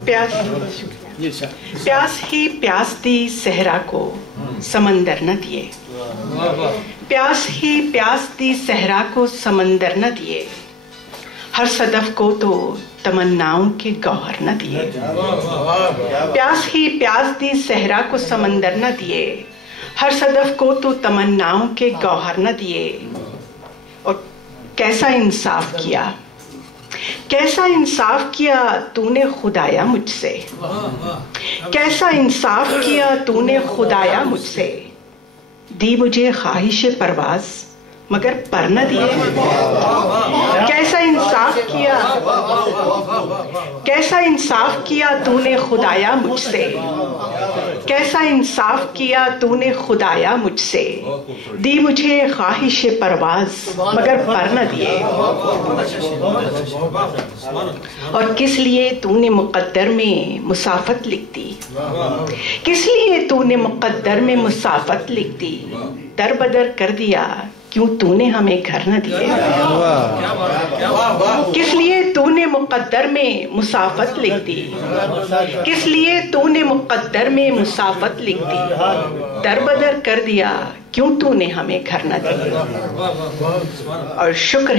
प्यास ही प्यास दी सहरा को समंदर न दिए, प्यास ही प्यास दी सहरा को समंदर न दिए, हर सदफ को तो तमन्नाओं के गौहर न दिए। प्यास ही प्यास दी सहरा को समंदर न दिए, हर सदफ को तो तमन्नाओं के गौहर न दिए। और कैसा इंसाफ किया, कैसा इंसाफ किया तूने खुदाया मुझसे, कैसा इंसाफ किया तूने खुदाया मुझसे। दी मुझे ख्वाहिश परवाज मगर पर न दिए। कैसा इंसाफ किया, कैसा इंसाफ किया तूने खुदाया मुझसे, कैसा इंसाफ किया तूने खुदाया मुझसे। दी मुझे ख्वाहिश परवाज मगर पर न दिए। और किस लिए तूने मुक़द्दर में मुसाफत लिख दी, किस लिए तूने मुक़द्दर में मुसाफत लिख दी। दर बदर कर दिया क्यों तूने हमें घर न दिए। किस लिए तूने मुक़द्दर में मुसाफत लिख दी, किस लिए तूने मुक़द्दर में मुसाफत लिख दी। दर बदर कर दिया क्यों तूने हमें घर न दिए। और शुक्र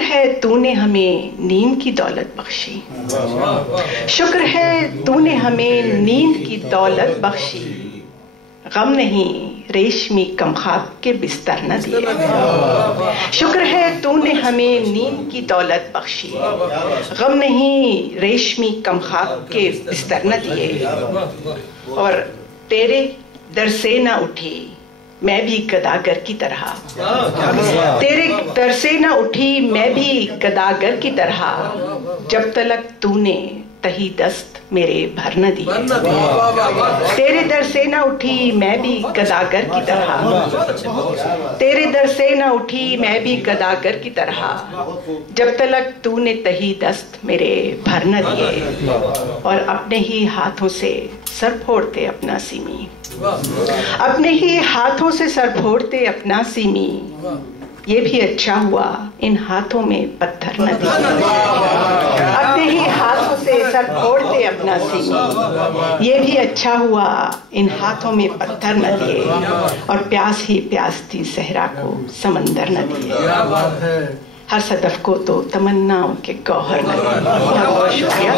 है तूने हमें नींद की दौलत बख्शी, शुक्र है तूने हमें नींद की दौलत बख्शी। गम नहीं रेशमी कमखाब के बिस्तर न दिए। शुक्र है तूने हमें नींद की दौलत बख्शी, गम नहीं रेशमी कमखाब के बिस्तर न दिए। और तेरे दर से न उठी मैं भी गदागर की तरह, तेरे दर से न उठी मैं भी गदागर की तरह। जब तलक तूने तही दस्त मेरे भर न दिए। तेरे दर से न उठी मैं भी गदागर की तरह, तेरे दर से न उठी मैं भी गदागर की तरह। जब तलक तूने तही दस्त मेरे भर न दिए। और अपने ही हाथों से सर फोड़ते अपना सीमी, अपने ही हाथों से सर फोड़ते अपना सीमी। ये भी अच्छा हुआ इन हाथों में पत्थर न दिए। अपने ही हाथों से सर फोड़ते अपना सीमी, ये भी अच्छा हुआ इन हाथों में पत्थर न दिए। और प्यास ही प्यास थी सहरा को समंदर न दिए, हर सदफ को तो तमन्नाओं के गौहर न दिए। बहुत बहुत शुक्रिया।